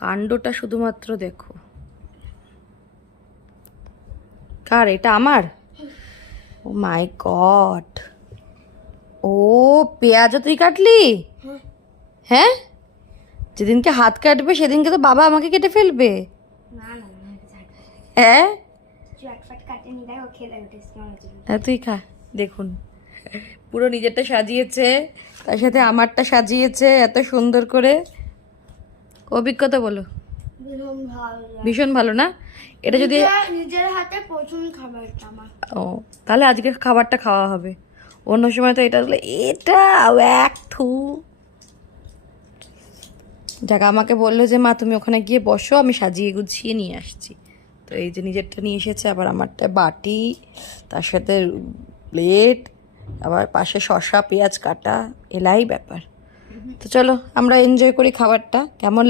কাণ্ডটা শুধুমাত্র দেখো। কার এটা? আমার? ও মাই গড, ও পেঁয়াজও তুই কাটলি? হ্যাঁ, যেদিনকে হাত কাটবে সেদিনকে তো বাবা আমাকে কেটে ফেলবে। হ্যাঁ হ্যাঁ, তুই খা। দেখুন, পুরো নিজেরটা সাজিয়েছে, তার সাথে আমারটা সাজিয়েছে এত সুন্দর করে। অভিজ্ঞতা বলো। ভীষণ ভালো না? এটা যদি নিজের হাতে প্রথম খাবারটা আমার। ও, তাহলে আজকে খাবারটা খাওয়া হবে, অন্য সময় তো এটা হলে এটা এক থু। যাক, আমাকে বললো যে মা তুমি ওখানে গিয়ে বসো, আমি সাজিয়ে গুছিয়ে নিয়ে আসছি। তো এই যে নিজেরটা নিয়ে এসেছে, আবার আমারটা বাটি, তার সাথে প্লেট, আবার পাশে শসা পেঁয়াজ কাটা, এলাই ব্যাপার। তো চলো আমরা এনজয় করি খাবারটা। কেমন